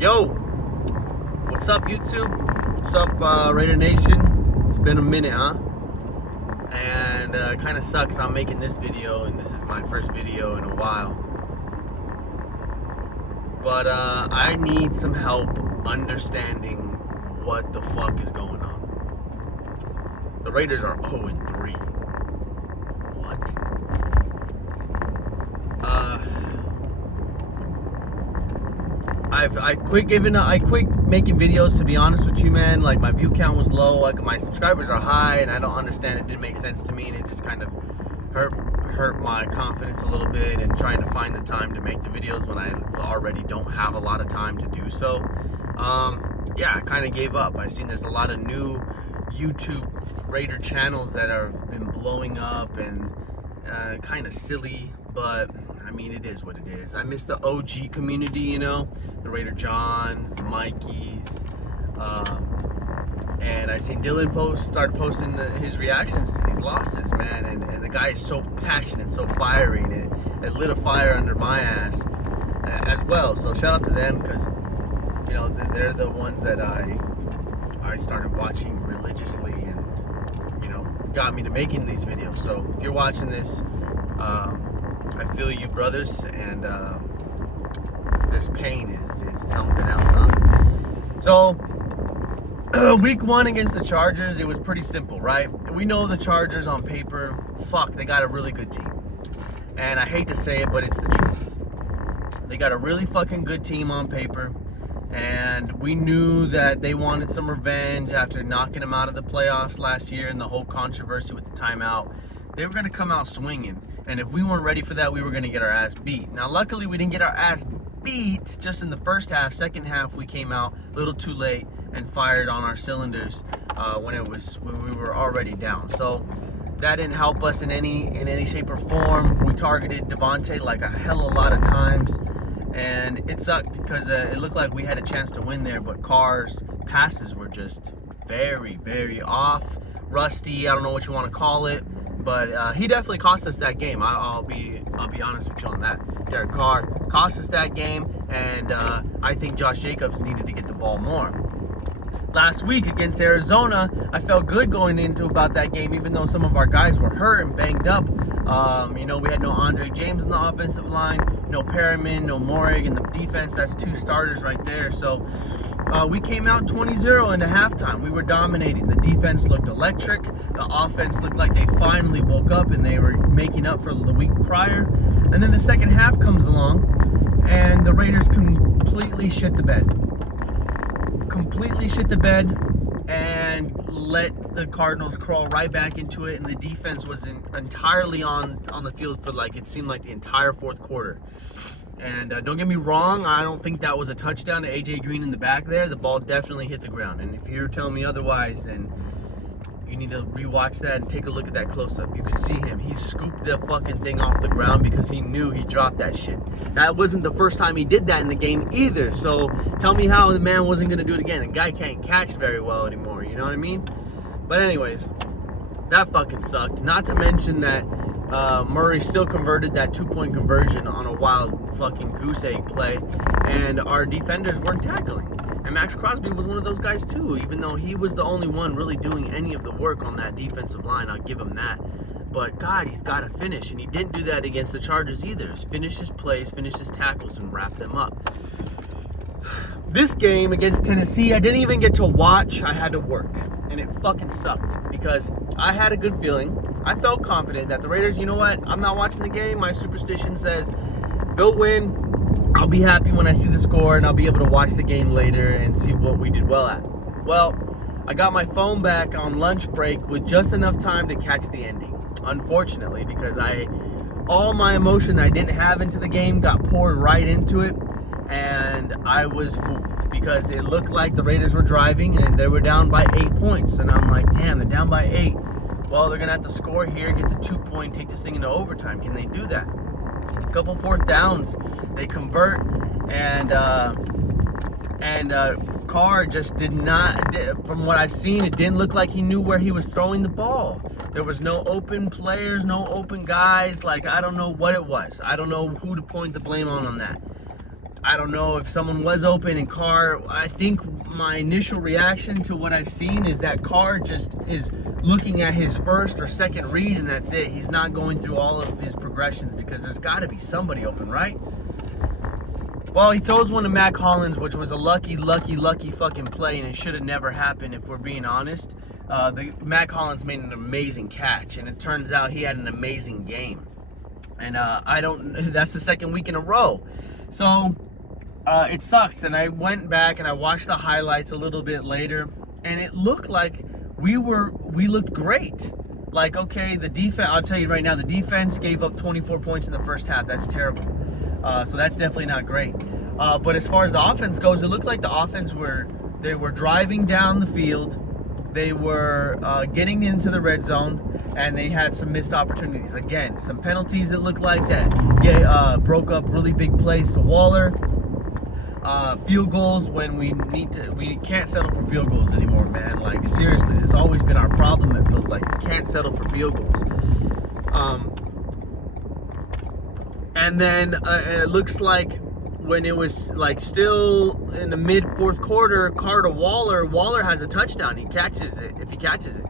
Yo, what's up YouTube? What's up Raider Nation? It's been a minute, huh? And it kind of sucks I'm making this video, and this is my first video in a while. But I need some help understanding what the fuck is going on. The Raiders are 0-3. What? I quit making videos, to be honest with you, man. Like, my view count was low, like my subscribers are high, and I don't understand. It didn't make sense to me, and it just kind of hurt my confidence a little bit in trying to find the time to make the videos when I already don't have a lot of time to do so. Yeah, I kind of gave up. I've seen there's a lot of new YouTube Raider channels that have been blowing up and kind of silly, but I mean, it is what it is. I miss the OG community, you know, the Raider Johns, the Mikeys, and I seen Dylan started posting his reactions to these losses, man, and the guy is so passionate, so fiery, and it lit a fire under my ass as well. So shout out to them, because you know they're the ones that I started watching religiously, and you know got me to making these videos. So if you're watching this, I feel you, brothers, and this pain is something else, huh? So, week one against the Chargers, it was pretty simple, right? We know the Chargers on paper, fuck, they got a really good team. And I hate to say it, but it's the truth. They got a really fucking good team on paper, and we knew that they wanted some revenge after knocking them out of the playoffs last year and the whole controversy with the timeout. They were going to come out swinging. And if we weren't ready for that, we were going to get our ass beat. Now, luckily, we didn't get our ass beat just in the first half. Second half, we came out a little too late and fired on our cylinders when we were already down. So that didn't help us in any shape or form. We targeted Devontae like a hell of a lot of times, and it sucked because it looked like we had a chance to win there. But Carr's passes were just very, very off, rusty. I don't know what you want to call it. But he definitely cost us that game. I'll be honest with you on that. Derek Carr cost us that game, and I think Josh Jacobs needed to get the ball more. Last week against Arizona, I felt good going into about that game, even though some of our guys were hurt and banged up. You know, we had no Andre James in the offensive line, no Perriman, no Morig in the defense. That's two starters right there. So we came out 20-0 into halftime. We were dominating. The defense looked electric. The offense looked like they finally woke up and they were making up for the week prior. And then the second half comes along, and the Raiders completely shit the bed. Completely shit the bed and let the Cardinals crawl right back into it. And the defense was entirely on the field for, like, it seemed like the entire fourth quarter. And don't get me wrong, I don't think that was a touchdown to A.J. Green in the back there. The ball definitely hit the ground. And if you're telling me otherwise, then you need to rewatch that and take a look at that close-up. You can see him. He scooped the fucking thing off the ground because he knew he dropped that shit. That wasn't the first time he did that in the game either. So tell me how the man wasn't going to do it again. The guy can't catch very well anymore, you know what I mean? But anyways, that fucking sucked. Not to mention that Murray still converted that 2-point conversion on a wild fucking goose egg play, and our defenders weren't tackling. And Max Crosby was one of those guys too, even though he was the only one really doing any of the work on that defensive line. I'll give him that. But God, he's got to finish, and he didn't do that against the Chargers either. Just finish his plays, finish his tackles, and wrap them up. This game against Tennessee, I didn't even get to watch. I had to work, and it fucking sucked because I had a good feeling. I felt confident that the Raiders, you know what? I'm not watching the game. My superstition says they'll win. I'll be happy when I see the score, and I'll be able to watch the game later and see what we did well at. Well, I got my phone back on lunch break with just enough time to catch the ending. Unfortunately, because all my emotion I didn't have into the game got poured right into it, and I was fooled because it looked like the Raiders were driving and they were down by 8 points, and I'm like, damn, they're down by 8. Well, they're gonna have to score here, get the 2-point, take this thing into overtime. Can they do that? A couple fourth downs, they convert, and Carr just did not, from what I've seen, it didn't look like he knew where he was throwing the ball. There was no open players, no open guys. Like, I don't know what it was. I don't know who to point the blame on that. I don't know if someone was open and Carr, I think my initial reaction to what I've seen is that Carr just is looking at his first or second read and that's it. He's not going through all of his progressions because there's got to be somebody open, right? Well, he throws one to Mac Hollins, which was a lucky fucking play, and it should have never happened if we're being honest. Mac Hollins made an amazing catch, and it turns out he had an amazing game. And that's the second week in a row. So it sucks. And I went back and I watched the highlights a little bit later, and it looked like we looked great. Like, okay, the defense, I'll tell you right now, the defense gave up 24 points in the first half. That's terrible. So that's definitely not great. But as far as the offense goes, it looked like the offense were driving down the field. They were getting into the red zone, and they had some missed opportunities. Again, some penalties that looked like that broke up really big plays to Waller. Field goals when we can't settle for field goals anymore, man. Like, seriously, it's always been our problem. It feels like we can't settle for field goals. And then it looks like when it was like still in the mid fourth quarter, Carr to Waller has a touchdown. He catches it. If he catches it,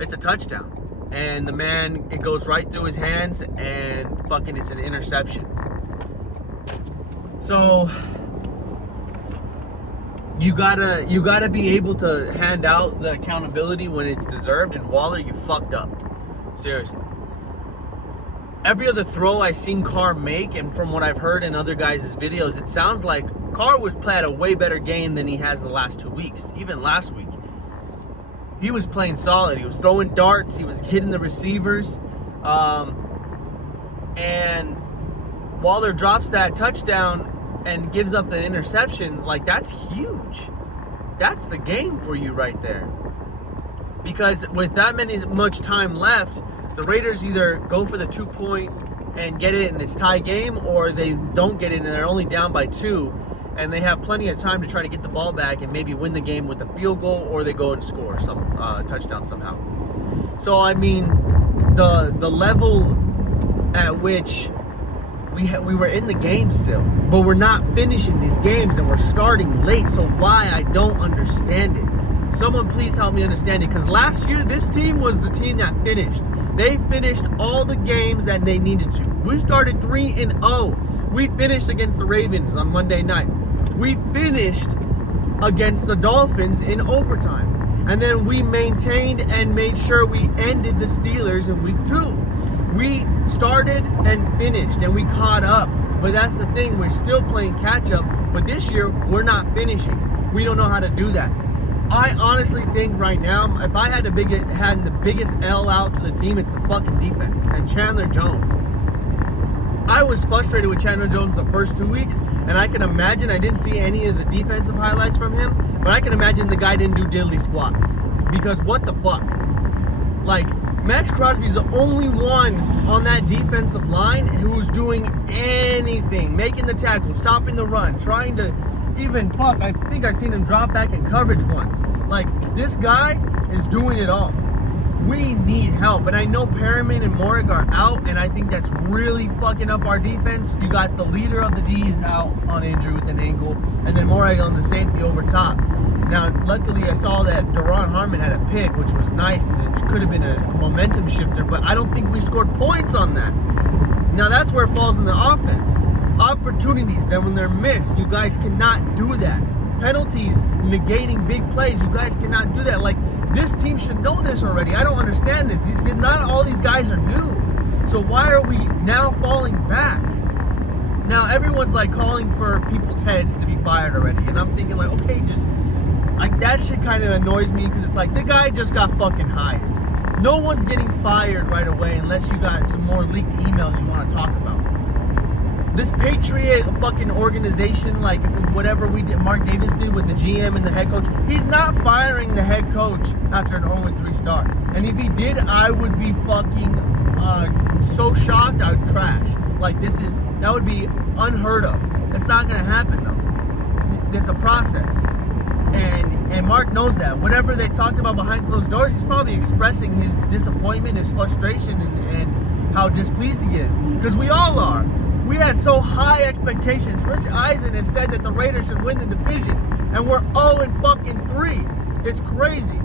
it's a touchdown. And the man, it goes right through his hands and fucking it's an interception. So you gotta be able to hand out the accountability when it's deserved, and Waller, you fucked up. Seriously. Every other throw I've seen Carr make, and from what I've heard in other guys' videos, it sounds like Carr was playing a way better game than he has the last 2 weeks. Even last week, he was playing solid. He was throwing darts. He was hitting the receivers. And Waller drops that touchdown and gives up an interception. Like, that's huge. That's the game for you right there. Because with that much time left, the Raiders either go for the 2 point and get it and it's tie game, or they don't get it and they're only down by 2, and they have plenty of time to try to get the ball back and maybe win the game with a field goal, or they go and score some touchdown somehow. So I mean, the level at which we were in the game still, but we're not finishing these games and we're starting late. So why? I don't understand it. Someone please help me understand it, because last year this team was the team that finished. They finished all the games that they needed to. We started 3-0. We finished against the Ravens on Monday night. We finished against the Dolphins in overtime. And then we maintained and made sure we ended the Steelers in week 2. We started and finished and we caught up. But that's the thing, we're still playing catch up. But this year, we're not finishing. We don't know how to do that. I honestly think right now, if I had the biggest L out to the team, it's the fucking defense and Chandler Jones. I was frustrated with Chandler Jones the first 2 weeks, and I can imagine, I didn't see any of the defensive highlights from him, but I can imagine the guy didn't do diddly squat. Because what the fuck? Like, Max Crosby's the only one on that defensive line who's doing anything, making the tackle, stopping the run, trying to I think I've seen him drop back in coverage once. Like, this guy is doing it all. We need help. And I know Perriman and Morik are out, and I think that's really fucking up our defense. You got the leader of the D's out on injury with an ankle, and then Morik on the safety over top. Now, luckily, I saw that Daron Harmon had a pick, which was nice, and it could have been a momentum shifter, but I don't think we scored points on that. Now, that's where it falls in the offense. Opportunities, then when they're missed, you guys cannot do that. Penalties, negating big plays, you guys cannot do that. Like, this team should know this already. I don't understand this. Not all these guys are new. So why are we now falling back? Now, everyone's like calling for people's heads to be fired already. And I'm thinking like, okay, just, like, that shit kind of annoys me, because it's like, the guy just got fucking hired. No one's getting fired right away unless you got some more leaked emails you want to talk about. This Patriot fucking organization, like whatever Mark Davis did with the GM and the head coach, he's not firing the head coach after an 0-3 start. And if he did, I would be fucking so shocked I would crash. Like, that would be unheard of. It's not gonna happen though. There's a process. And Mark knows that. Whatever they talked about behind closed doors, he's probably expressing his disappointment, his frustration, and how displeased he is. Because we all are. We had so high expectations. Rich Eisen has said that the Raiders should win the division, and we're 0-3. It's crazy.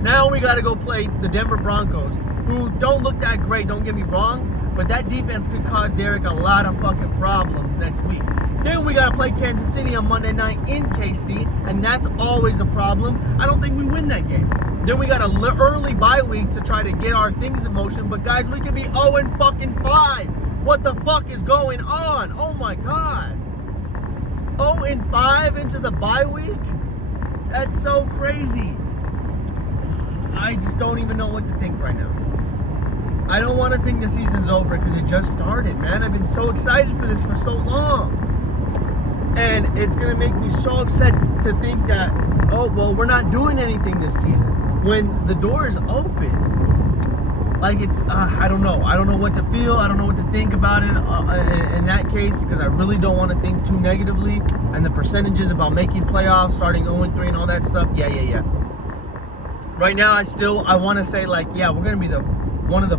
Now we got to go play the Denver Broncos, who don't look that great, don't get me wrong, but that defense could cause Derek a lot of fucking problems next week. Then we got to play Kansas City on Monday night in KC, and that's always a problem. I don't think we win that game. Then we got an early bye week to try to get our things in motion, but guys, we could be 0-5. What the fuck is going on? Oh my God. 0-5 into the bye week? That's so crazy. I just don't even know what to think right now. I don't want to think the season's over because it just started, man. I've been so excited for this for so long. And it's going to make me so upset to think that, oh, well, we're not doing anything this season when the door is open. Like, it's, I don't know. I don't know what to feel. I don't know what to think about it in that case, because I really don't want to think too negatively. And the percentages about making playoffs, starting 0-3 and all that stuff, yeah. Right now, I want to say, like, yeah, we're going to be one of the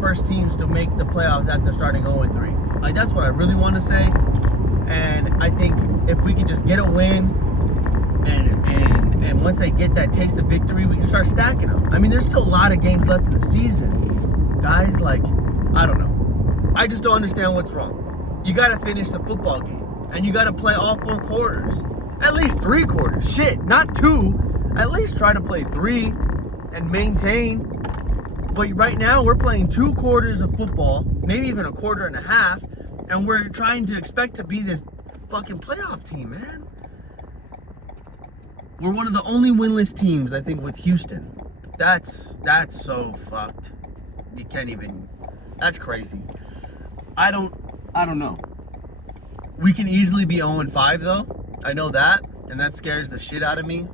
first teams to make the playoffs after starting 0-3. Like, that's what I really want to say. And I think if we can just get a win, and once they get that taste of victory, we can start stacking them. I mean, there's still a lot of games left in the season. Guys, like, I don't know. I just don't understand what's wrong. You got to finish the football game, and you got to play all 4 quarters. At least 3 quarters. Shit, not 2. At least try to play 3 and maintain. But right now, we're playing 2 quarters of football, maybe even a quarter and a half, and we're trying to expect to be this fucking playoff team, man. We're one of the only winless teams, I think, with Houston. That's so fucked. You can't even. That's crazy. I don't know. We can easily be 0-5 though. I know that, and that scares the shit out of me,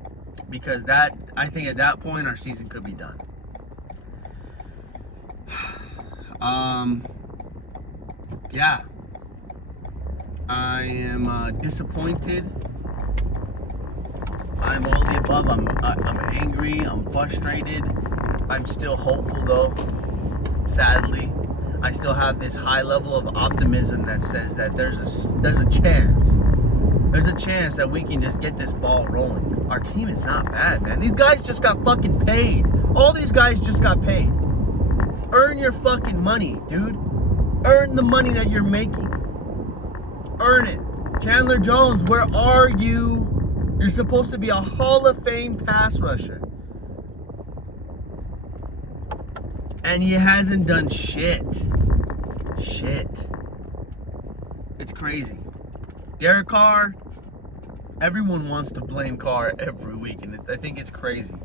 because I think at that point our season could be done. Yeah. I am disappointed. I'm all the above. I'm angry. I'm frustrated. I'm still hopeful though. Sadly, I still have this high level of optimism that says that there's a chance. There's a chance that we can just get this ball rolling. Our team is not bad, man. These guys just got fucking paid. All these guys just got paid. Earn your fucking money, dude. Earn the money that you're making. Earn it. Chandler Jones, where are you? You're supposed to be a Hall of Fame pass rusher. And he hasn't done shit. It's crazy. Derek Carr, everyone wants to blame Carr every week, and I think it's crazy.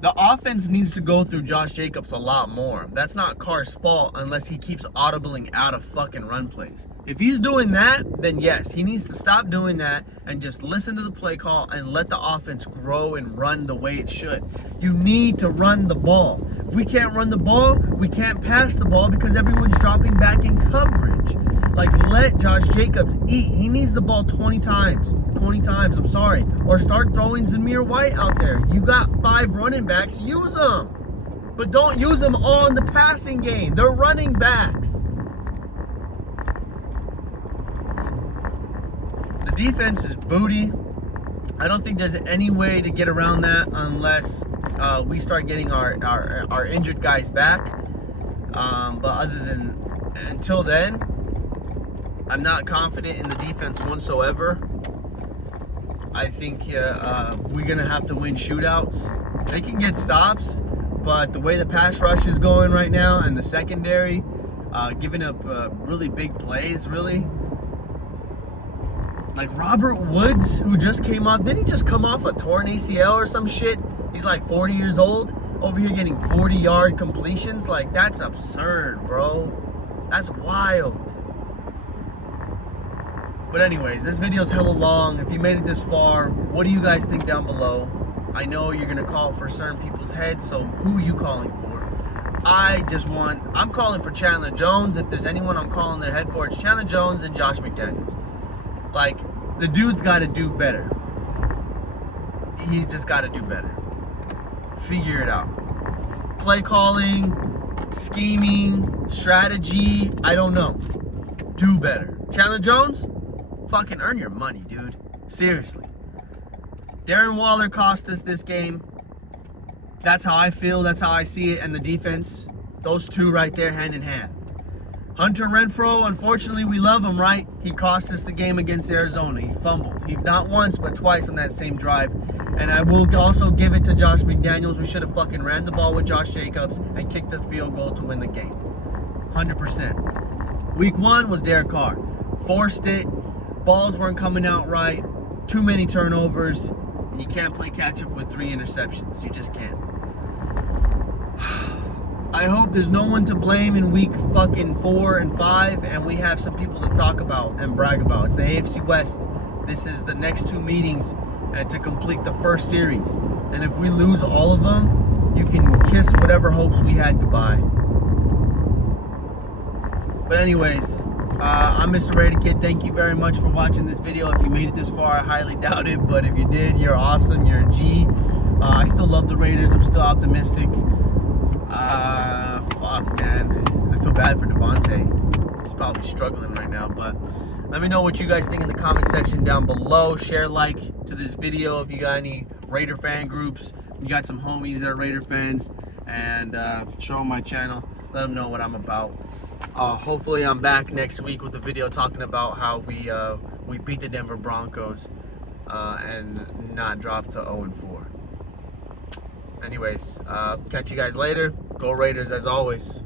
The offense needs to go through Josh Jacobs a lot more. That's not Carr's fault unless he keeps audibling out of fucking run plays. If he's doing that, then yes, he needs to stop doing that and just listen to the play call and let the offense grow and run the way it should. You need to run the ball. If we can't run the ball, we can't pass the ball because everyone's dropping back in coverage. Like, let Josh Jacobs eat. He needs the ball 20 times. 20 times, I'm sorry. Or start throwing Zamir White out there. You got 5 running backs, use them. But don't use them all in the passing game. They're running backs. The defense is booty. I don't think there's any way to get around that unless we start getting our injured guys back. But until then, I'm not confident in the defense whatsoever. I think we're going to have to win shootouts. They can get stops, but the way the pass rush is going right now and the secondary, giving up really big plays, really. Like Robert Woods, who just came off, didn't he just come off a torn ACL or some shit? He's like 40 years old, over here getting 40-yard completions. Like, that's absurd, bro. That's wild. But anyways, this video's hella long. If you made it this far, what do you guys think down below? I know you're gonna call for certain people's heads, so who are you calling for? I'm calling for Chandler Jones. If there's anyone I'm calling their head for, it's Chandler Jones and Josh McDaniels. Like, the dude's gotta do better. He just gotta do better. Figure it out. Play calling, scheming, strategy, I don't know. do better. Chandler Jones, fucking earn your money, dude. Seriously. Darren Waller cost us this game. That's how I feel. That's how I see it. And the defense, those two right there, hand in hand. Hunter Renfrow, unfortunately, we love him, right? He cost us the game against Arizona. He fumbled. He not once, but twice on that same drive. And I will also give it to Josh McDaniels. We should have fucking ran the ball with Josh Jacobs and kicked the field goal to win the game. 100%. Week 1 was Derek Carr. Forced it. Balls weren't coming out right. Too many turnovers. And you can't play catch up with 3 interceptions. You just can't. I hope there's no one to blame in week fucking 4 and 5, and we have some people to talk about and brag about. It's the AFC West. This is the next 2 meetings to complete the first series. And if we lose all of them, you can kiss whatever hopes we had goodbye. But anyways, I'm Mr. Raider Kid. Thank you very much for watching this video. If you made it this far, I highly doubt it, but if you did, you're awesome. You're a G. I still love the Raiders. I'm still optimistic. Fuck, man. I feel bad for Devontae. He's probably struggling right now, but let me know what you guys think in the comment section down below. Share, like to this video if you got any Raider fan groups. You got some homies that are Raider fans, and show them my channel. Let them know what I'm about. Hopefully I'm back next week with a video talking about how we beat the Denver Broncos and not drop to 0-4. Anyways, catch you guys later. Go Raiders as always.